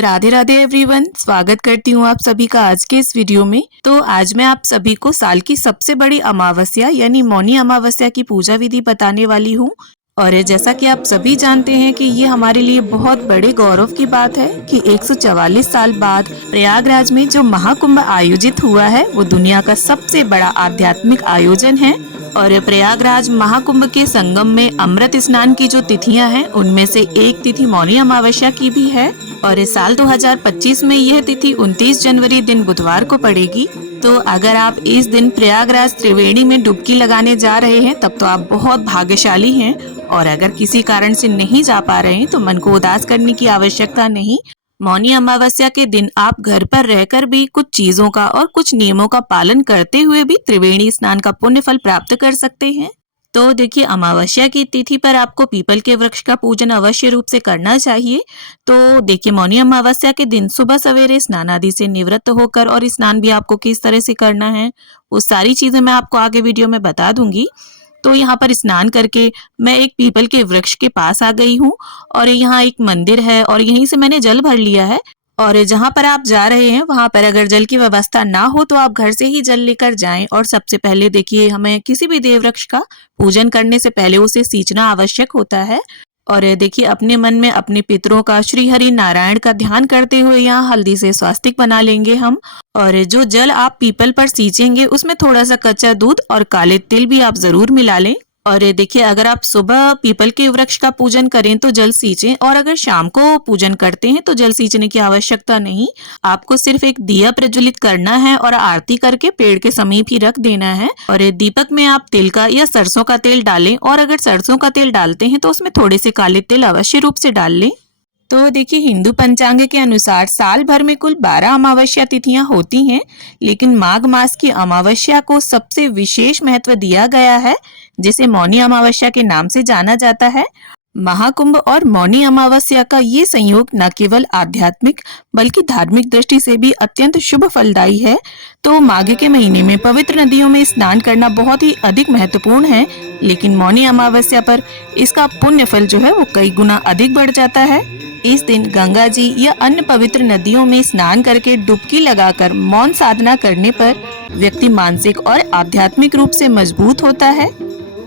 Radhe Radhe everyone, स्वागत करती हूँ आप सभी का आज के इस वीडियो में। तो आज मैं आप सभी को साल की सबसे बड़ी अमावस्या यानी मौनी अमावस्या की पूजा विधि बताने वाली हूँ। और जैसा कि आप सभी जानते हैं कि ये हमारे लिए बहुत बड़े गौरव की बात है कि 144 साल बाद प्रयागराज में जो महाकुंभ आयोजित हुआ है वो दुनिया का सबसे बड़ा आध्यात्मिक आयोजन है। और प्रयागराज महाकुंभ के संगम में अमृत स्नान की जो तिथियां हैं उनमें से एक तिथि मौनी अमावस्या की भी है। और इस साल 2025 में यह तिथि 29 जनवरी दिन बुधवार को पड़ेगी। तो अगर आप इस दिन प्रयागराज त्रिवेणी में डुबकी लगाने जा रहे हैं तब तो आप बहुत भाग्यशाली हैं। और अगर किसी कारण से नहीं जा पा रहे हैं तो मन को उदास करने की आवश्यकता नहीं। मौनी अमावस्या के दिन आप घर पर रहकर भी कुछ चीजों का और कुछ नियमों का पालन करते हुए भी त्रिवेणी स्नान का पुण्य फल प्राप्त कर सकते हैं। तो देखिए, अमावस्या की तिथि पर आपको पीपल के वृक्ष का पूजन अवश्य रूप से करना चाहिए। तो देखिए, मौनी अमावस्या के दिन सुबह सवेरे स्नान आदि से निवृत्त होकर, और स्नान भी आपको किस तरह से करना है वो सारी चीजें मैं आपको आगे वीडियो में बता दूंगी। तो यहाँ पर स्नान करके मैं एक पीपल के वृक्ष के पास आ गई हूँ और यहाँ एक मंदिर है और यहीं से मैंने जल भर लिया है। और जहाँ पर आप जा रहे हैं वहां पर अगर जल की व्यवस्था ना हो तो आप घर से ही जल लेकर जाएं। और सबसे पहले देखिए, हमें किसी भी देव वृक्ष का पूजन करने से पहले उसे सींचना आवश्यक होता है। और देखिए, अपने मन में अपने पितरों का, श्री हरि नारायण का ध्यान करते हुए यहाँ हल्दी से स्वास्तिक बना लेंगे हम। और जो जल आप पीपल पर सींचेंगे उसमें थोड़ा सा कच्चा दूध और काले तिल भी आप जरूर मिला लें। और देखिए, अगर आप सुबह पीपल के वृक्ष का पूजन करें तो जल सींचें, और अगर शाम को पूजन करते हैं तो जल सींचने की आवश्यकता नहीं। आपको सिर्फ एक दिया प्रज्वलित करना है और आरती करके पेड़ के समीप ही रख देना है। और दीपक में आप तिल का या सरसों का तेल डालें, और अगर सरसों का तेल डालते हैं तो उसमें थोड़े से काले तिल अवश्य रूप से डाल लें। तो देखिए, हिंदू पंचांग के अनुसार साल भर में कुल 12 अमावस्या तिथियां होती हैं, लेकिन माघ मास की अमावस्या को सबसे विशेष महत्व दिया गया है, जिसे मौनी अमावस्या के नाम से जाना जाता है। महाकुंभ और मौनी अमावस्या का ये संयोग न केवल आध्यात्मिक बल्कि धार्मिक दृष्टि से भी अत्यंत शुभ फलदायी है। तो माघ के महीने में पवित्र नदियों में स्नान करना बहुत ही अधिक महत्वपूर्ण है, लेकिन मौनी अमावस्या पर इसका पुण्य फल जो है वो कई गुना अधिक बढ़ जाता है। इस दिन गंगा जी या अन्य पवित्र नदियों में स्नान करके डुबकी लगाकर मौन साधना करने पर व्यक्ति मानसिक और आध्यात्मिक रूप से मजबूत होता है।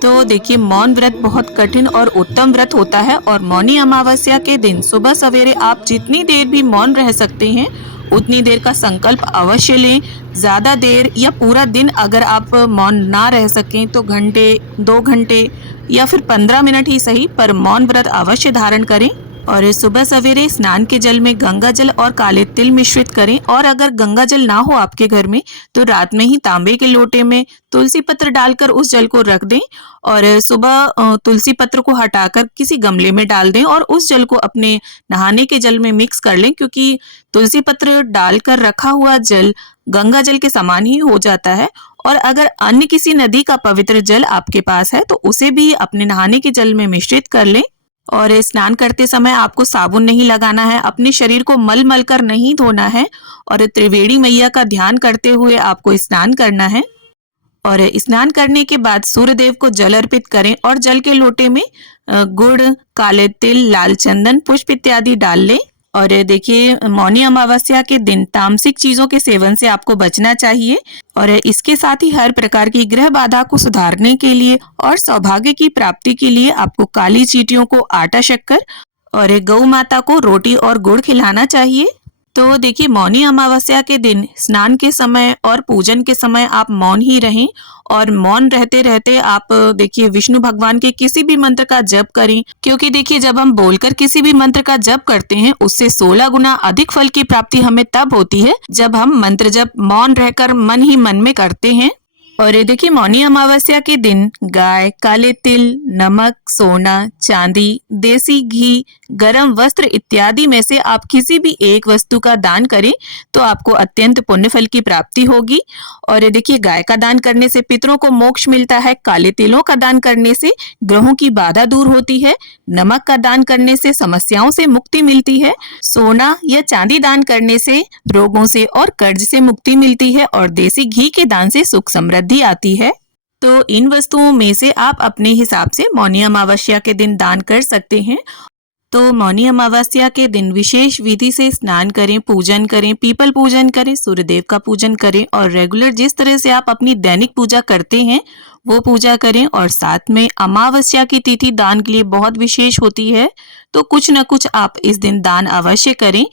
तो देखिए, मौन व्रत बहुत कठिन और उत्तम व्रत होता है, और मौनी अमावस्या के दिन सुबह सवेरे आप जितनी देर भी मौन रह सकते हैं उतनी देर का संकल्प अवश्य लें। ज्यादा देर या पूरा दिन अगर आप मौन ना रह सकें तो घंटे, 2 घंटे या फिर 15 मिनट ही सही, पर मौन व्रत अवश्य धारण करें। और सुबह सवेरे स्नान के जल में गंगा जल और काले तिल मिश्रित करें, और अगर गंगा जल ना हो आपके घर में तो रात में ही तांबे के लोटे में तुलसी पत्र डालकर उस जल को रख दें, और सुबह तुलसी पत्र को हटाकर किसी गमले में डाल दें और उस जल को अपने नहाने के जल में मिक्स कर लें, क्योंकि तुलसी पत्र डालकर रखा हुआ जल गंगा जल के समान ही हो जाता है। और अगर अन्य किसी नदी का पवित्र जल आपके पास है तो उसे भी अपने नहाने के जल में मिश्रित कर लें। और स्नान करते समय आपको साबुन नहीं लगाना है, अपने शरीर को मल मल कर नहीं धोना है, और त्रिवेणी मैया का ध्यान करते हुए आपको स्नान करना है। और स्नान करने के बाद सूर्य देव को जल अर्पित करें, और जल के लोटे में गुड़, काले तिल, लाल चंदन, पुष्प इत्यादि डाल लें। और देखिए, मौनी अमावस्या के दिन तामसिक चीजों के सेवन से आपको बचना चाहिए, और इसके साथ ही हर प्रकार की ग्रह बाधा को सुधारने के लिए और सौभाग्य की प्राप्ति के लिए आपको काली चींटियों को आटा, शक्कर और गौ माता को रोटी और गुड़ खिलाना चाहिए। तो देखिए, मौनी अमावस्या के दिन स्नान के समय और पूजन के समय आप मौन ही रहें, और मौन रहते रहते आप देखिए विष्णु भगवान के किसी भी मंत्र का जप करें, क्योंकि देखिए, जब हम बोलकर किसी भी मंत्र का जप करते हैं उससे 16 गुना अधिक फल की प्राप्ति हमें तब होती है जब हम मंत्र जप मौन रहकर मन ही मन में करते हैं। और देखिए, मौनी अमावस्या के दिन गाय, काले तिल, नमक, सोना, चांदी, देसी घी, गरम वस्त्र इत्यादि में से आप किसी भी एक वस्तु का दान करें तो आपको अत्यंत पुण्य फल की प्राप्ति होगी। और देखिए, गाय का दान करने से पितरों को मोक्ष मिलता है, काले तिलों का दान करने से ग्रहों की बाधा दूर होती है, नमक का दान करने से समस्याओं से मुक्ति मिलती है, सोना या चांदी दान करने से रोगों से और कर्ज से मुक्ति मिलती है, और देसी घी के दान से सुख समृद्धि आती है। तो इन वस्तुओं में से आप अपने हिसाब से मौनी अमावस्या के दिन दान कर सकते हैं। तो मौनी अमावस्या के दिन विशेष विधि से स्नान करें, पूजन करें, पीपल पूजन करें, सूर्यदेव का पूजन करें और रेगुलर जिस तरह से आप अपनी दैनिक पूजा करते हैं वो पूजा करें। और साथ में अमावस्या की तिथि दान के लिए बहुत विशेष होती है, तो कुछ न कुछ आप इस दिन दान अवश्य करें।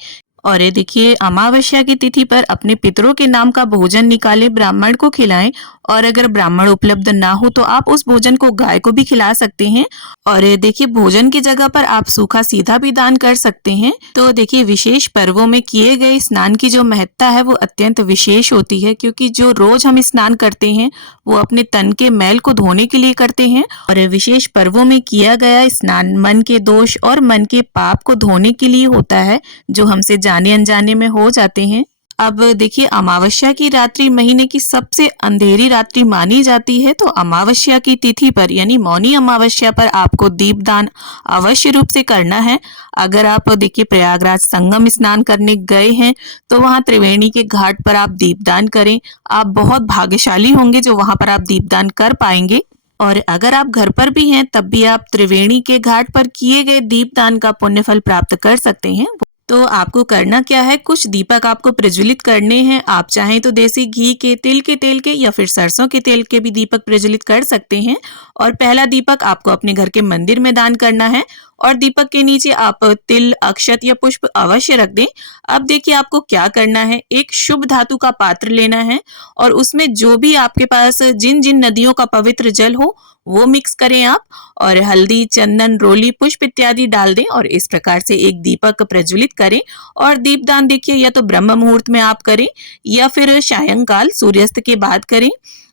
और ये देखिए, अमावस्या की तिथि पर अपने पितरों के नाम का भोजन निकालें, ब्राह्मण को खिलाएं। और अगर ब्राह्मण उपलब्ध ना हो तो आप उस भोजन को गाय को भी खिला सकते हैं। और ये देखिए, भोजन की जगह पर आप सूखा सीधा भी दान कर सकते हैं। तो देखिए, विशेष पर्वों में किए गए स्नान की जो महत्ता है वो अत्यंत विशेष होती है, क्योंकि जो रोज हम स्नान करते हैं वो अपने तन के मैल को धोने के लिए करते हैं। और विशेष पर्वों में किया गया स्नान मन के दोष और मन के पाप को धोने के लिए होता है, जो हमसे जाने अनजाने में हो जाते हैं। अब देखिए, अमावस्या की रात्रि महीने की सबसे अंधेरी रात्रि मानी जाती है, तो अमावस्या की तिथि पर यानी मौनी अमावस्या पर आपको दीपदान अवश्य रूप से करना है। अगर आप देखिए प्रयागराज संगम स्नान करने गए हैं तो वहां त्रिवेणी के घाट पर आप दीपदान करें। आप बहुत भाग्यशाली होंगे जो वहां पर आप दीपदान कर पाएंगे। और अगर आप घर पर भी हैं तब भी आप त्रिवेणी के घाट पर किए गए दीपदान का पुण्यफल प्राप्त कर सकते हैं। तो आपको करना क्या है, कुछ दीपक आपको प्रज्वलित करने हैं। आप चाहें तो देसी घी के, तिल के तेल के या फिर सरसों के तेल के भी दीपक प्रज्वलित कर सकते हैं। और पहला दीपक आपको अपने घर के मंदिर में दान करना है और दीपक के नीचे आप तिल, अक्षत या पुष्प अवश्य रख दें। अब देखिए, आपको क्या करना है, एक शुभ धातु का पात्र लेना है और उसमें जो भी आपके पास जिन जिन नदियों का पवित्र जल हो वो मिक्स करें आप, और हल्दी, चंदन, रोली, पुष्प इत्यादि डाल दें और इस प्रकार से एक दीपक प्रज्वलित करें। और दीपदान देखिए, या तो ब्रह्म मुहूर्त में आप करें या फिर सायंकाल सूर्यास्त के बाद करें।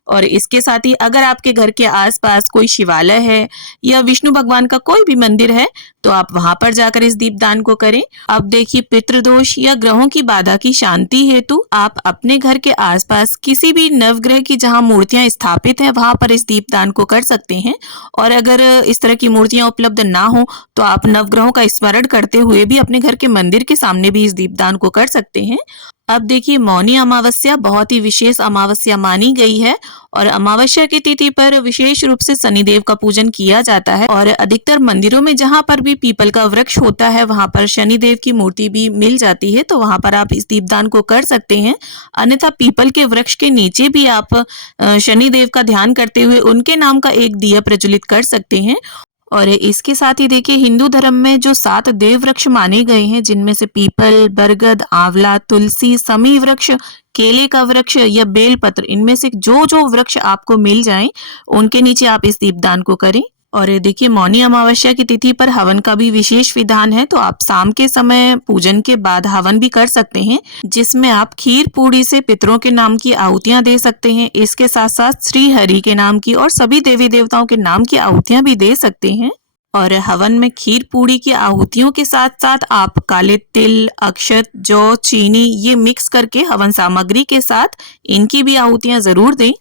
और इसके साथ ही अगर आपके घर के आसपास कोई शिवालय है या विष्णु भगवान का कोई भी मंदिर है तो आप वहां पर जाकर इस दीपदान को करें। अब देखिए, पितृदोष या ग्रहों की बाधा की शांति हेतु आप अपने घर के आसपास किसी भी नवग्रह की जहां मूर्तियां स्थापित है वहां पर इस दीपदान को कर सकते हैं। और अगर इस तरह की मूर्तियां उपलब्ध ना हो तो आप नवग्रहों का स्मरण करते हुए भी अपने घर के मंदिर के सामने भी इस दीपदान को कर सकते हैं। अब देखिए, मौनी अमावस्या बहुत ही विशेष अमावस्या मानी गई है और अमावस्या की तिथि पर विशेष रूप से शनिदेव का पूजन किया जाता है। और अधिकतर मंदिरों में जहां पर भी पीपल का वृक्ष होता है वहां पर शनिदेव की मूर्ति भी मिल जाती है, तो वहां पर आप इस दीपदान को कर सकते हैं। अन्यथा पीपल के वृक्ष के नीचे भी आप शनिदेव का ध्यान करते हुए उनके नाम का एक दिया प्रज्वलित कर सकते हैं। और इसके साथ ही देखिए, हिंदू धर्म में जो 7 देव वृक्ष माने गए हैं जिनमें से पीपल, बरगद, आंवला, तुलसी, समी वृक्ष, केले का वृक्ष या बेलपत्र, इनमें से जो जो वृक्ष आपको मिल जाएं उनके नीचे आप इस दीपदान को करें। और देखिए, मौनी अमावस्या की तिथि पर हवन का भी विशेष विधान है, तो आप शाम के समय पूजन के बाद हवन भी कर सकते हैं, जिसमें आप खीर पूड़ी से पितरों के नाम की आहुतियां दे सकते हैं। इसके साथ साथ श्री हरि के नाम की और सभी देवी देवताओं के नाम की आहुतियां भी दे सकते हैं। और हवन में खीर पूड़ी की आहुतियों के साथ साथ आप काले तिल, अक्षत, जौ, चीनी ये मिक्स करके हवन सामग्री के साथ इनकी भी आहुतियां जरूर दें।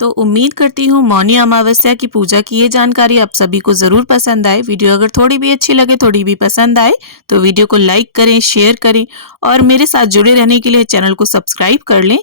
तो उम्मीद करती हूँ मौनी अमावस्या की पूजा की ये जानकारी आप सभी को जरूर पसंद आए। वीडियो अगर थोड़ी भी अच्छी लगे, थोड़ी भी पसंद आए तो वीडियो को लाइक करें, शेयर करें और मेरे साथ जुड़े रहने के लिए चैनल को सब्सक्राइब कर लें।